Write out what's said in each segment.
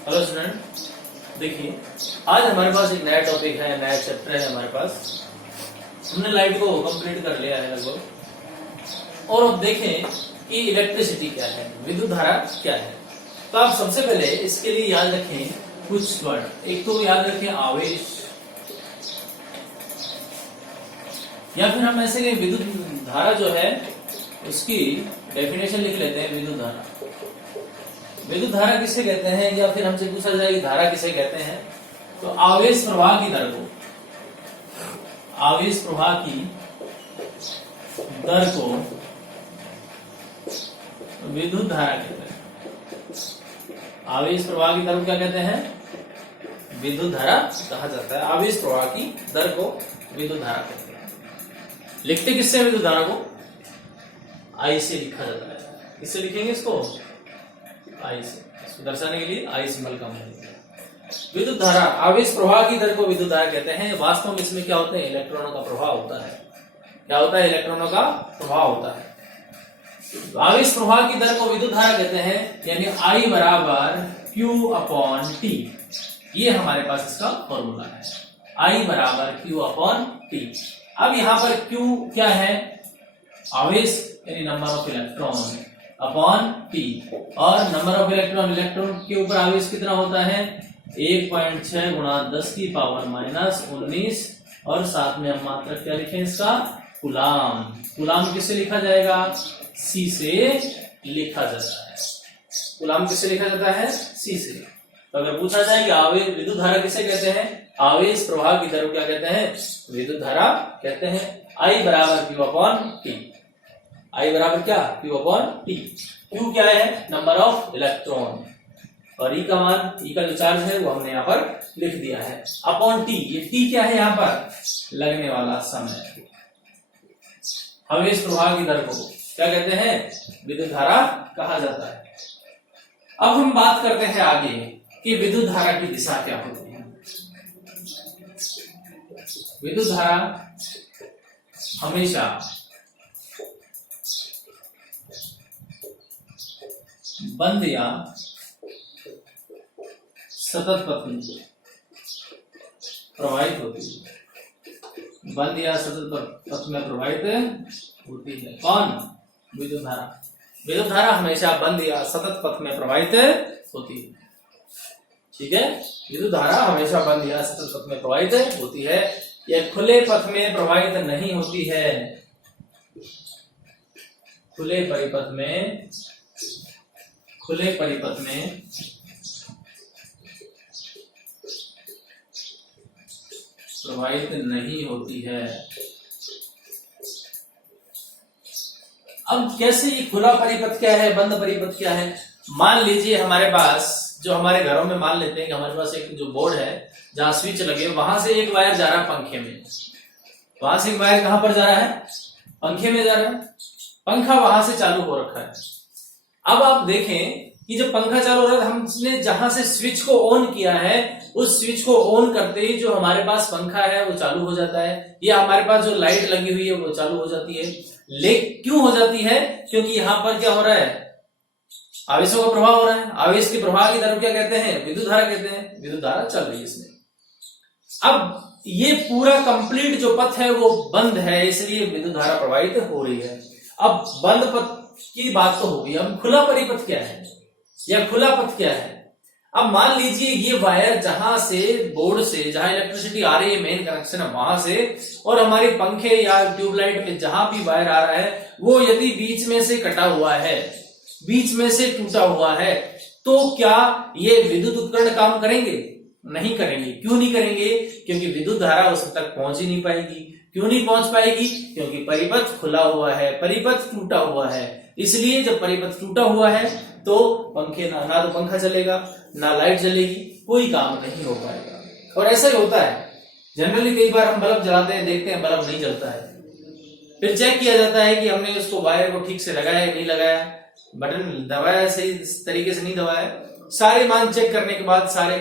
Hello student, देखिए आज हमारे पास एक नया टॉपिक है, नया चैप्टर है हमारे पास। हमने लाइट को कंप्लीट कर लिया है लगभग। और अब देखें कि इलेक्ट्रिसिटी क्या है, विद्युत धारा क्या है। तो आप सबसे पहले इसके लिए याद रखें कुछ वर्ड। एक तो याद रखें आवेश, या फिर हम ऐसे विद्युत धारा जो है उसकी डेफिनेशन लिख लेते हैं। विद्युत धारा, विद्युत धारा किसे कहते हैं, या फिर हमसे पूछा जाए कि धारा किसे कहते हैं, तो आवेश प्रवाह की दर को, आवेश प्रवाह की दर को विद्युत धारा कहते हैं। आवेश प्रवाह की दर को क्या कहते हैं? विद्युत धारा कहा जाता है। आवेश प्रवाह की दर को विद्युत धारा कहते हैं। लिखते किससे हैं विद्युत धारा को? आई से लिखा जाता है। किससे लिखेंगे इसको? आई से। इसको दर्शाने के लिए आई सिंबल का विद्युत धारा, आवेश प्रवाह की दर को विद्युत धारा कहते हैं। वास्तव में इसमें क्या होता है? इलेक्ट्रॉनों का प्रवाह होता है। क्या होता है? इलेक्ट्रॉनों का प्रवाह होता है। आवेश प्रवाह की दर को विद्युत धारा कहते हैं, यानी आई बराबर क्यू अपॉन टी। ये हमारे पास इसका फॉर्मूला है, आई बराबर क्यू अपॉन टी। अब यहां पर क्यू क्या है? आवेश यानी number of electron upon T, और नंबर ऑफ इलेक्ट्रॉन, इलेक्ट्रॉन के ऊपर आवेश कितना होता है? 1.6 गुणा 10 की पावर माइनस 19, और साथ में हम मात्रक क्या लिखें इसका? कूलाम। कूलाम किससे लिखा जाएगा? सी से लिखा जाता है। कूलाम किससे लिखा जाता है? सी से। तो अगर पूछा जाए कि आवेश विद्युत धारा किसे कहते हैं, आवेश प्रवाह की दर को क्या कहते हैं? विद्युत धारा कहते हैं। आई बराबर क्यू अपॉन टी। आई बराबर क्या? Q upon T. क्यू क्या है? नंबर ऑफ इलेक्ट्रॉन, और ई का मान, ई का जो चार्ज है वो हमने यहाँ पर लिख दिया है, अपॉन टी। ये टी क्या है? यहाँ पर लगने वाला समय। आवेश प्रवाह की दर को क्या कहते हैं? विद्युत धारा कहा जाता है। अब हम बात करते हैं आगे कि विद्युत धारा की दिशा क्या होती है। विद्युत धारा हमेशा बंद या सतत पथ में प्रवाहित होती है। बंद या सतत पथ में प्रवाहित होती है। कौन? विद्युत धारा। विद्युत धारा हमेशा बंद या सतत पथ में प्रवाहित होती है। ठीक है, विद्युत धारा हमेशा बंद या सतत पथ में प्रवाहित होती है। यह खुले पथ में प्रवाहित नहीं होती है। खुले परिपथ में, खुले परिपथ में प्रवाहित नहीं होती है। अब कैसे ये खुला परिपथ क्या है, बंद परिपथ क्या है? मान लीजिए हमारे पास, जो हमारे घरों में मान लेते हैं कि हमारे पास एक जो बोर्ड है जहां स्विच लगे, वहां से एक वायर जा रहा है पंखे में। वहां से एक वायर कहां पर जा रहा है? पंखे में जा रहा है। पंखा वहां से चालू हो रखा है। अब आप देखें कि जब पंखा चालू हो रहा है, हमने जहां से स्विच को ऑन किया है, उस स्विच को ऑन करते ही जो हमारे पास पंखा है वो चालू हो जाता है, या हमारे पास जो लाइट लगी हुई है वो चालू हो जाती है। लेकिन क्यों हो जाती है? क्योंकि यहां पर क्या हो रहा है? आवेशों का प्रवाह हो रहा है। आवेश के प्रवाह की दर क्या कहते हैं? विद्युत धारा कहते हैं। विद्युत धारा चल रही है इसमें। अब ये पूरा कंप्लीट जो पथ है वो बंद है, इसलिए विद्युत धारा प्रवाहित हो रही है। अब बंद पथ की बात तो होगी। अब खुला परिपथ क्या है, या खुला पथ क्या है? अब मान लीजिए ये वायर जहां से बोर्ड से, जहां इलेक्ट्रिसिटी आ रही है, मेन कनेक्शन है वहां से, और हमारे पंखे या ट्यूबलाइट में जहां भी वायर आ रहा है वो यदि बीच में से कटा हुआ है, बीच में से टूटा हुआ है, तो क्या ये विद्युत उपकरण काम करेंगे? नहीं करेंगे। क्यों नहीं करेंगे? क्योंकि विद्युत धारा उस तक पहुंच ही नहीं पाएगी। क्यों नहीं पहुंच पाएगी? क्योंकि परिपथ खुला हुआ है, परिपथ टूटा हुआ है। इसलिए जब परिपथ टूटा हुआ है तो पंखे ना तो पंखा चलेगा, ना लाइट जलेगी, कोई काम नहीं हो पाएगा। और ऐसा ही होता है जनरली। कई बार हम बल्ब जलाते हैं, देखते हैं बल्ब नहीं जलता है, फिर चेक किया जाता है कि हमने उसको वायर को ठीक से लगाया नहीं लगाया, बटन दबाया सही तरीके से नहीं दबाया। सारे मान चेक करने के बाद, सारे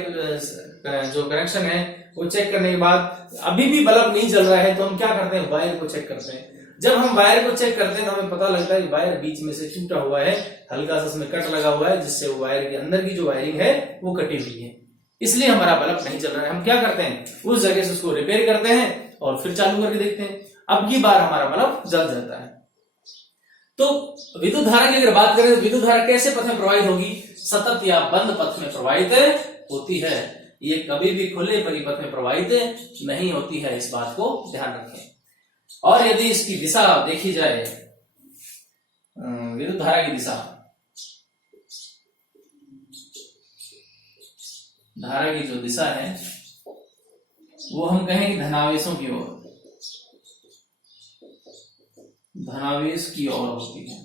जो कनेक्शन है वो चेक करने के बाद अभी भी बल्ब नहीं जल रहा है, तो हम क्या करते हैं? वायर को चेक करते हैं। जब हम वायर को चेक करते हैं तो हमें पता लगता है कि वायर बीच में से टूटा हुआ है, हल्का सा उसमें कट लगा हुआ है, जिससे वो वायर के अंदर की जो वायरिंग है वो कटी हुई है, इसलिए हमारा बल्ब नहीं चल रहा है। हम क्या करते हैं, उस जगह से उसको रिपेयर करते हैं और फिर चालू करके देखते हैं, अब की बार हमारा बल्ब जल जाता है। तो विद्युत धारा की अगर बात करें तो विद्युत धारा कैसे पथ में प्रवाहित होगी, सतत या बंद पथ में प्रवाहित होती है, ये कभी भी खुले परिपथ में प्रवाहित नहीं होती है, इस बात को ध्यान रखें। और यदि इसकी दिशा देखी जाए, विद्युत धारा की दिशा, धारा की जो दिशा है वो हम कहेंगे धनावेशों की ओर, धनावेश की ओर होती है,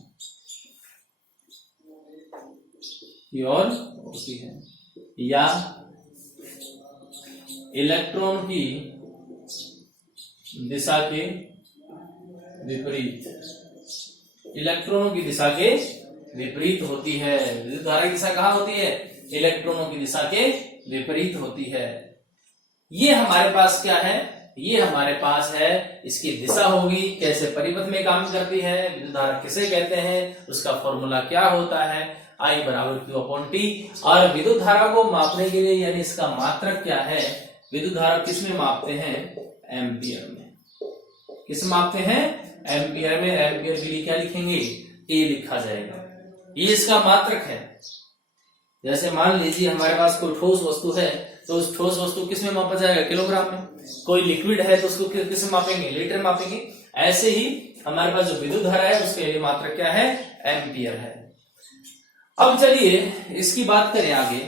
की ओर होती है, या इलेक्ट्रॉन की दिशा के विपरीत, इलेक्ट्रॉनों की दिशा के विपरीत होती है। विद्युत धारा की दिशा कहाँ होती है, इलेक्ट्रॉनों की दिशा के विपरीत होती है। ये हमारे पास क्या है, ये हमारे पास है इसकी दिशा होगी, कैसे परिपथ में काम करती है, विद्युत धारा किसे कहते हैं, उसका फॉर्मूला क्या होता है, I बराबर Q/T। और विद्युत धारा को मापने के लिए यानी इसका मात्रक क्या है, विद्युत धारा किस में मापते हैं, एम्पियर में। किस मापते हैं, एम्पियर में। एम्पियर के लिए क्या लिखेंगे, A लिखा जाएगा, ये इसका मात्रक है। जैसे मान लीजिए हमारे पास कोई ठोस वस्तु है तो उस ठोस वस्तु किस में मापा जाएगा, किलोग्राम में। कोई लिक्विड है तो उसको किस में मापेंगे, लीटर मापेंगे। ऐसे ही हमारे पास जो विद्युत धारा है उसके लिए मात्रक क्या है, एम्पियर है। अब चलिए इसकी बात करें आगे,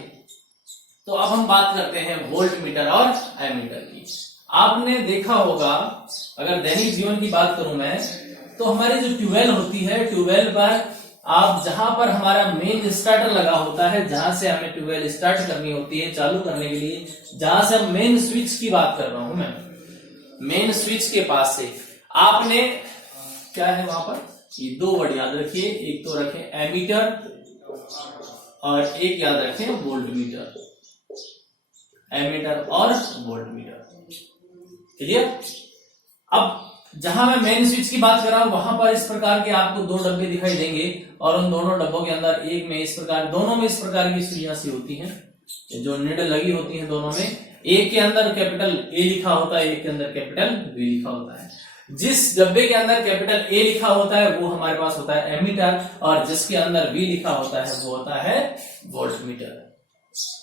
तो अब हम बात करते हैं वोल्ट मीटर और एमीटर की। आपने देखा होगा, अगर दैनिक जीवन की बात करूं मैं, तो हमारी जो ट्यूबवेल होती है, ट्यूबवेल पर आप जहां पर हमारा मेन स्टार्टर लगा होता है, जहां से हमें ट्यूबवेल स्टार्ट करनी होती है चालू करने के लिए, जहां से मेन स्विच की बात कर रहा हूं मैं, मेन स्विच के पास से आपने क्या है वहां पर, ये दो वर्ड याद रखिए, एक तो रखें एमीटर और एक याद रखें वोल्ट मीटर, एमीटर और वोल्ट मीटर। क्लियर। अब जहां मैं मेन स्विच की बात कर रहा हूं वहां पर इस प्रकार के आपको दो डब्बे दिखाई देंगे, और उन दोनों डब्बों के अंदर एक में इस प्रकार, दोनों में इस प्रकार की सुइयां सी होती हैं, जो निडल लगी होती हैं दोनों में। एक के अंदर कैपिटल ए लिखा होता है, एक के अंदर कैपिटल बी लिखा होता है। जिस डब्बे के अंदर कैपिटल ए लिखा होता है वो हमारे पास होता है एमीटर, और जिसके अंदर बी लिखा होता है वो होता है वोल्ट मीटर।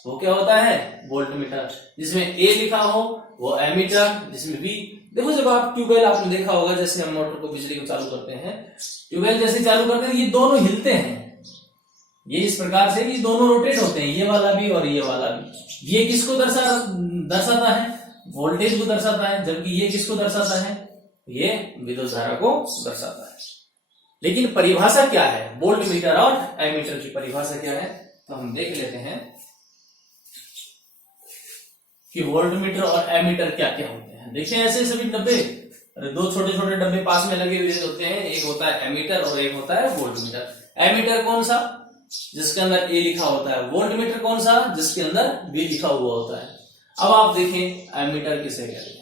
वो क्या होता है, वोल्ट मीटर। जिसमें ए लिखा हो वो एमीटर, जिसमें बी। देखो जब आप ट्यूबवेल आपने देखा होगा, जैसे हम मोटर को बिजली को चालू करते हैं, ट्यूबवेल जैसे चालू करते हैं ये दोनों हिलते हैं, ये इस प्रकार से, ये दोनों रोटेट होते हैं, ये वाला भी और ये वाला भी। ये किसको दर्शाता है, वोल्टेज को दर्शाता है, जबकि ये किसको दर्शाता है, ये विद्युत धारा को दर्शाता है। लेकिन परिभाषा क्या है वोल्ट मीटर और एमीटर की परिभाषा क्या है, तो हम देख लेते हैं कि वोल्ट मीटर और एमीटर क्या क्या होते हैं। देखिए ऐसे सभी डब्बे, दो छोटे छोटे डब्बे पास में लगे हुए होते हैं, एक होता है एमीटर और एक होता है वोल्ट मीटर। एमीटर कौन सा, जिसके अंदर ए लिखा होता है। वोल्ट मीटर कौन सा, जिसके अंदर बी लिखा हुआ होता है। अब आप देखें एमीटर किसे कहते हैं।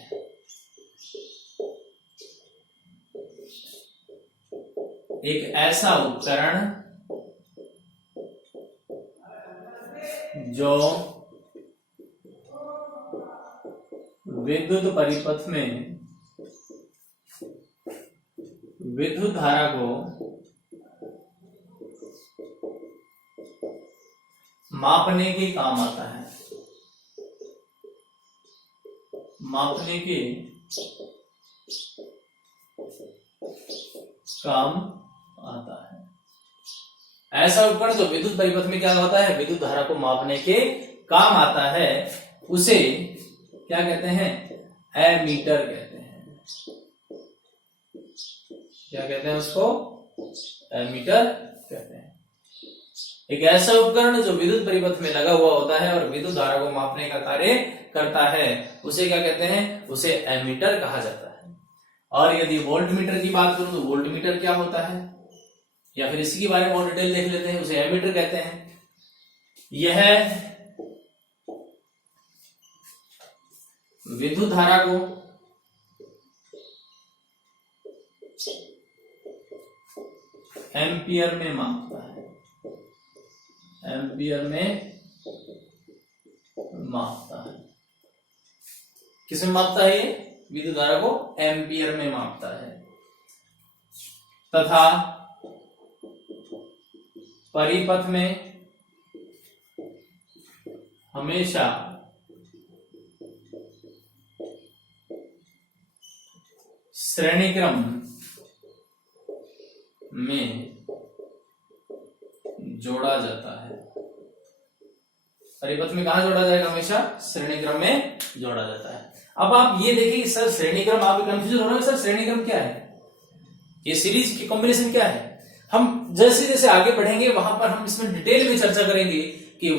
एक ऐसा उपकरण जो विद्युत परिपथ में विद्युत धारा को मापने के काम आता है, मापने के काम आता है। ऐसा उपकरण जो विद्युत परिपथ में क्या होता है, विद्युत धारा को मापने के काम आता है, उसे क्या कहते हैं, एमीटर कहते हैं। क्या कहते हैं उसको, एमीटर कहते हैं। एक ऐसा उपकरण जो विद्युत परिपथ में लगा हुआ होता है और विद्युत धारा को मापने का कार्य करता है, उसे क्या कहते हैं, उसे एमीटर कहा जाता है। और यदि वोल्ट मीटर की बात करूं तो वोल्ट मीटर क्या होता है, या फिर इसी के बारे में और डिटेल देख लेते हैं, उसे एमीटर कहते हैं। यह विद्युत धारा को एम्पियर में मापता है, एम्पियर में मापता है। किस में मापता है? ये विद्युत धारा को एम्पियर में मापता है। तथा परिपथ में हमेशा श्रेणीक्रम में जोड़ा जाता है। परिपथ में कहा जोड़ा जाएगा? हमेशा श्रेणीक्रम में जोड़ा जाता है। अब आप ये देखिए सर श्रेणीक्रम, आप कंफ्यूजन हो रहा है सर श्रेणीक्रम क्या है, ये सीरीज की कॉम्बिनेशन क्या है। हम जैसे जैसे आगे बढ़ेंगे वहां पर हम इसमें डिटेल में चर्चा करेंगे कि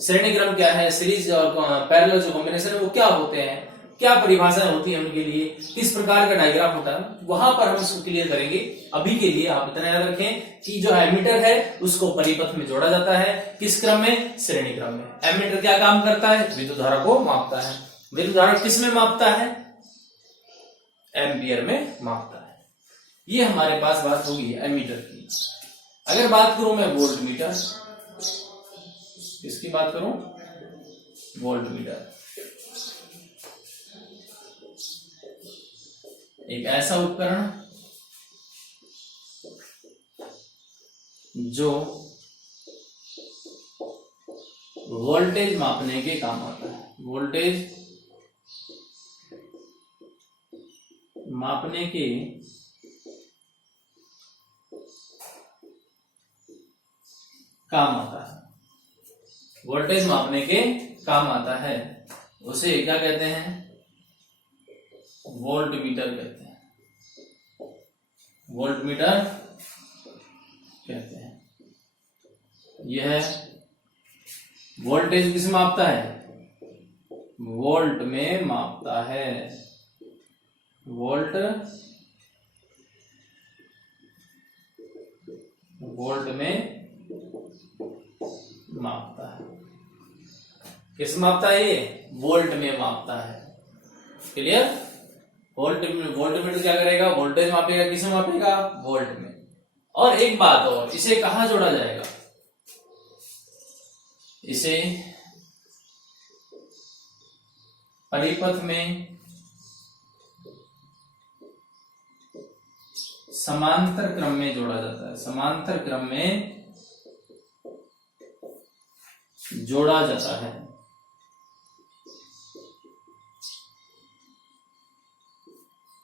श्रेणीक्रम क्या है, सीरीज और पैरेलल जो कॉम्बिनेशन है वो क्या होते हैं, क्या परिभाषाएं होती है उनके लिए, किस प्रकार का डायग्राम होता है, वहां पर हम इसको क्लियर करेंगे। अभी के लिए आप इतना याद रखें कि जो एमीटर है उसको परिपथ में जोड़ा जाता है। किस क्रम में? श्रेणी क्रम में। एमीटर क्या काम करता है? विद्युत धारा को मापता है। विद्युत धारा किस में मापता है? एम्पियर में मापता है। ये हमारे पास बात होगी एमीटर की। अगर बात करूं मैं वोल्ट मीटर, किसकी बात करूं? वोल्ट मीटर एक ऐसा उपकरण जो वोल्टेज मापने के काम आता है। वोल्टेज मापने के काम आता है। वोल्टेज मापने के काम आता है। उसे क्या कहते हैं? वोल्ट मीटर कहते हैं। वोल्ट मीटर कहते हैं। यह वोल्टेज किस में मापता है? वोल्ट में मापता है। वोल्ट में मापता है। किस मापता है? ये वोल्ट में मापता है। क्लियर? वोल्ट मीटर क्या करेगा? वोल्टेज मापेगा। किसे मापेगा? वोल्ट में। और एक बात और, इसे कहां जोड़ा जाएगा? इसे परिपथ में समांतर क्रम में जोड़ा जाता है। समांतर क्रम में जोड़ा जाता है।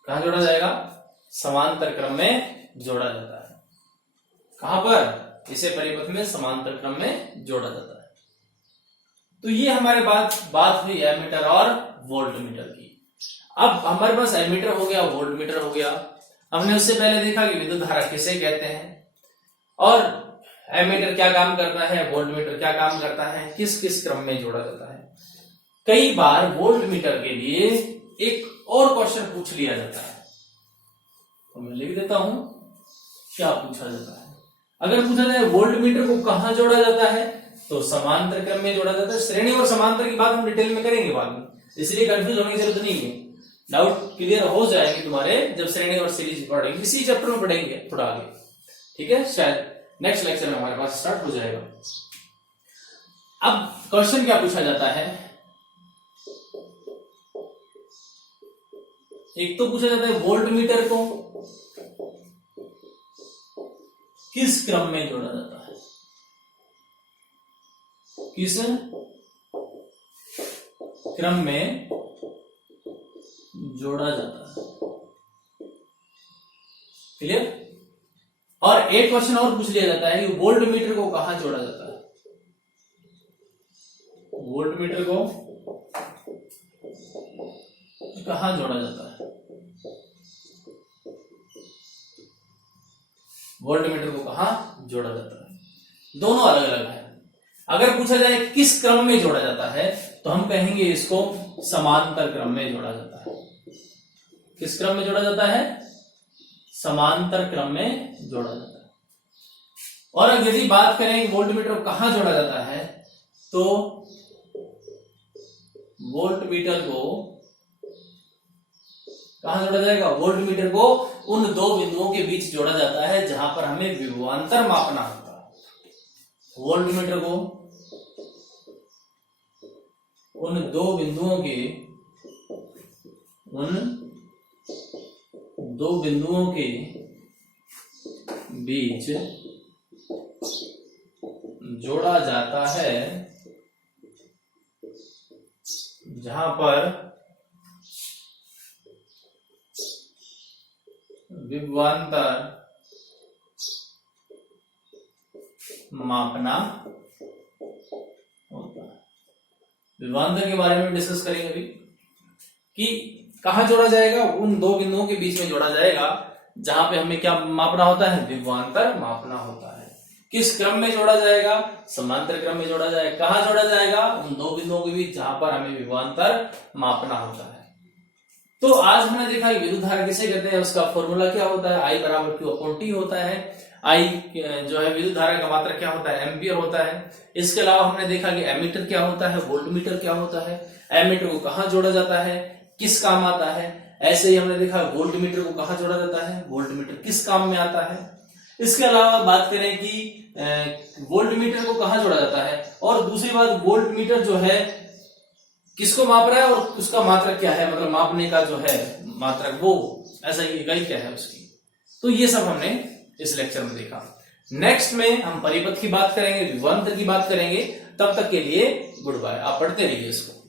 कहां जोड़ा जाएगा? समांतर क्रम में जोड़ा जाता है। कहां पर? इसे परिपथ में समांतर क्रम में जोड़ा जाता है। तो ये हमारे बात हुई एमीटर और वोल्ट मीटर की। अब हमारे पास एमीटर हो गया, वोल्ट मीटर हो गया। हमने उससे पहले देखा कि विद्युत धारा किसे कहते हैं और एमीटर क्या काम करता है, वोल्ट मीटर क्या काम करता है, किस किस क्रम में जोड़ा जाता है। कई बार वोल्ट मीटर के लिए एक और क्वेश्चन पूछ लिया जाता है, तो मैं लिख देता हूं क्या पूछा जाता है। अगर पूछा जाए वोल्ट मीटर को कहां जोड़ा जाता है, तो समांतर क्रम में जोड़ा जाता है। श्रेणी और समांतर की बात हम डिटेल में करेंगे बाद में, इसलिए कंफ्यूज होने की जरूरत नहीं है। डाउट क्लियर हो जाएंगे तुम्हारे जब श्रेणी और सीरीज पढ़ेंगे, इसी चैप्टर में पढ़ेंगे थोड़ा आगे। ठीक है, शायद नेक्स्ट लेक्चर में हमारे पास स्टार्ट हो जाएगा। अब क्वेश्चन क्या पूछा जाता है? एक तो पूछा जाता है वोल्ट मीटर को किस क्रम में जोड़ा जाता है, किस क्रम में जोड़ा जाता है। क्लियर? और एक क्वेश्चन और पूछ लिया जाता है कि वोल्ट मीटर को कहां जोड़ा जाता है। वोल्ट मीटर को कहां जोड़ा जाता है? वोल्ट मीटर को कहां जोड़ा जाता है? दोनों अलग अलग है। अगर पूछा जाए किस क्रम में जोड़ा जाता है, तो हम कहेंगे इसको समांतर क्रम में जोड़ा जाता है। किस क्रम में जोड़ा जाता है? समांतर क्रम में जोड़ा जाता है। और अगर यदि बात करें वोल्ट मीटर को कहां जोड़ा जाता है, तो वोल्ट मीटर को कहां जोड़ा जाएगा? वोल्ट मीटर को उन दो बिंदुओं के बीच जोड़ा जाता है जहां पर हमें विभवांतर मापना होता है। वोल्ट मीटर को उन दो बिंदुओं के बीच जोड़ा जाता है जहां पर विभवांतर मापना होता है। विभवांतर के बारे में डिस्कस करेंगे अभी कि कहां जोड़ा जाएगा? उन दो बिंदुओं के बीच में जोड़ा जाएगा जहां पे हमें क्या मापना होता है? विभवांतर मापना होता है। किस क्रम में जोड़ा जाएगा? समांतर क्रम में जोड़ा जाएगा। कहां जोड़ा जाएगा? उन दो बिंदुओं के बीच जहां पर हमें विभवांतर मापना होता है। तो आज हमने देखा विद्युत धारा किसे कहते हैं, उसका फॉर्मूला क्या होता है, I बराबर Q/T होता है। I जो है विद्युत धारा का मात्रक क्या होता है? एम्पियर होता है। इसके अलावा हमने देखा कि एमीटर क्या होता है, वोल्टमीटर क्या होता है, एमीटर को कहां जोड़ा जाता है, किस काम आता है। ऐसे ही हमने देखा वोल्टमीटर को कहां जोड़ा जाता है, वोल्टमीटर किस काम में आता है। इसके अलावा बात करें कि वोल्टमीटर को कहां जोड़ा जाता है, और दूसरी बात वोल्टमीटर जो है किसको माप रहा है और उसका मात्रक क्या है, मतलब मापने का जो है मात्रक वो ऐसा ही इकाई क्या है उसकी। तो ये सब हमने इस लेक्चर में देखा। नेक्स्ट में हम परिपथ की बात करेंगे, विभवांतर की बात करेंगे। तब तक के लिए गुड बाय। आप पढ़ते रहिए इसको।